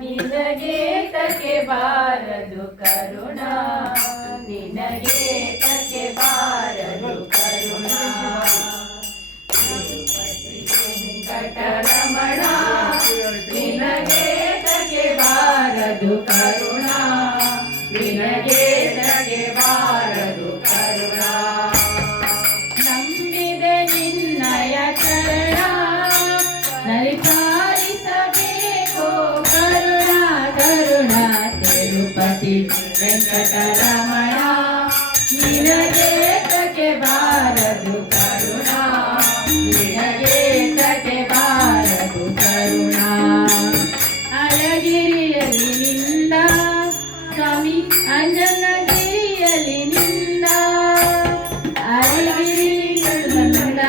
ನಿನಗೆ ತಕೆ ಬಾರದು ಕರುಣ, ನಿನಗೆ ತಕೆ ಬಾರದು ಕರುಣ. ತಿರುಪತಿ ವೆಂಕಟರಮಣ ನಿನಗೆ ತಕೆ ಬಾರದು ಕರುಣ, ನಿನಗೆ ತಕೆ ಬಾರದು ಕರುಣ. ನಂಬಿದೆ ನಿನ್ನಯ ಚರಣ ನರಿಕಾರಿಸಬೇಕು ಕರುಣ ಕರುಣ. ತಿರುಪತಿ ವೆಂಕಟರಮಣ ನಿನಗೆ ತಕೆ ಬಾರದು ಕರುಣ, ನಿನಗೆ ತಕೆ ಬಾರದು ಕರುಣ. ಅಳಗಿರಿಯಲ್ಲಿ ನಿಂದ ಸ್ವಾಮಿ ಅಂಜನಗಿರಿಯಲ್ಲಿ ನಿಂದ, ಅಳಗಿರಿಯಿಂದ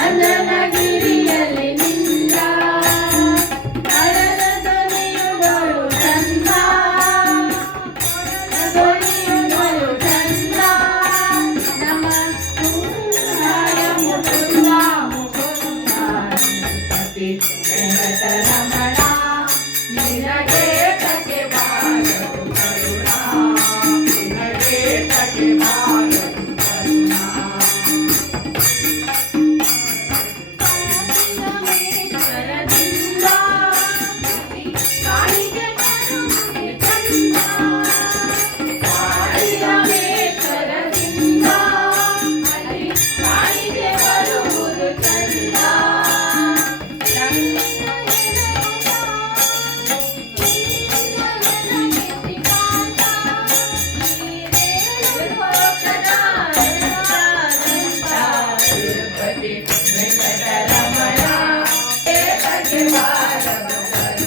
ಅಂಜನಗಿರಿಯಲ್ಲಿ ನಿಂದ. ಅಳದ ಧ್ವನಿಯುಗಳು ಚಂದ, ಧ್ವನಿಯುಗಳು ಚಂದ. ನಮ್ಮ ಸುಂದರ ಮುಕುಂದ ಮುಕುಂದ ತಿರುಪತಿ ವೆಂಕಟರಮಣ ನಿನಗೆ ತಕೆ ಬಾರದು ಕರುಣ, ನಿನಗೆ ತಕೆ ಬಾರದು ಕರುಣ. ಕಾಳಿರಾಮೇಶ್ವರದಿಂದ ಕಾಳಿಗೆ ಬರುವುದೇ ಚಂದ, ಕಾಳಿರಾಮೇಶ್ವರದಿಂದ ಕಾಳಿಗೆ ಬರುವುದು ಚಂದ. ತಿರುಪತಿ ವೆಂಕಟರಮಣ ತಕೆ ಬಾರದು ಕರುಣ.